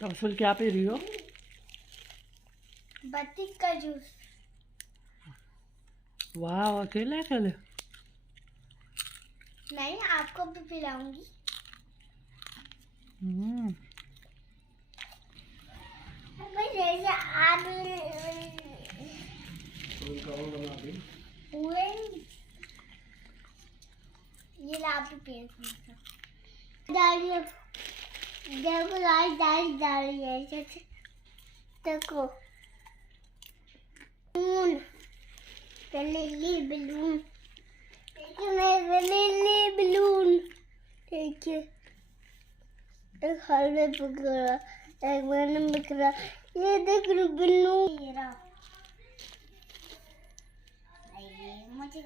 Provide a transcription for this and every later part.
तवसुल क्या पी रही हो? बत्ती का जूस। वाह, अकेले अकेले? नहीं, आपको भी पिलाऊंगी। जैसे आप ये लाभ डालिए, देखो लाइट डालिए, देखो लिली बलून, देखिए लिली बलून, देखिए एक हाल में पकड़ा, एक मैंने पकड़ा, ये देख बलून। मुझे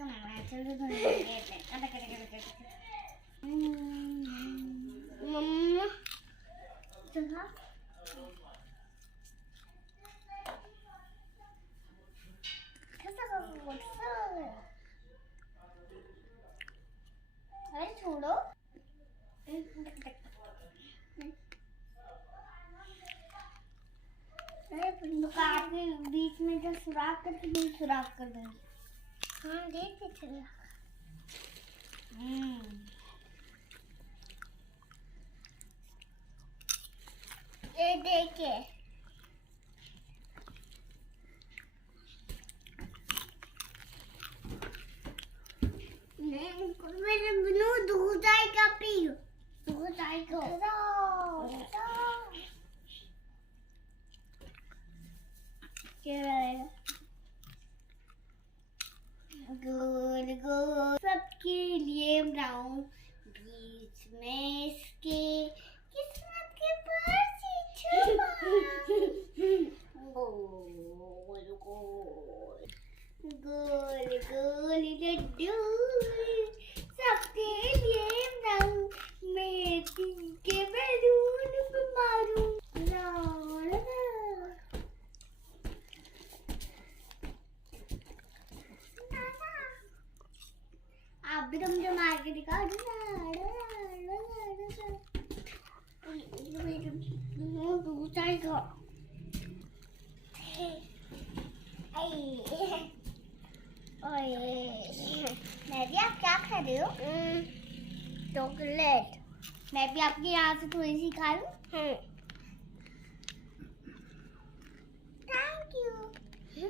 मम्मा अरे छोड़ो, अरे बीच में जो सुराख करके सुराख कर दूंगी। हाँ देखते चलो। ये देखिए, मेरे बिनु दूध आएगा, पियो दूध आएगा। गोल गोल सबके लिए बनाऊं, बीच में इसके किस्मत के पास गोल गोल गोल गोल लड्डू सबके लिए बनाऊं, मेथी के बैलून मारूं। आप भी तुम जो मार के दिखाओ। मैं भी, आप क्या खा रहे हो? चॉकलेट। मैं भी आपके यहाँ से थोड़ी सी खा लूं? Thank you.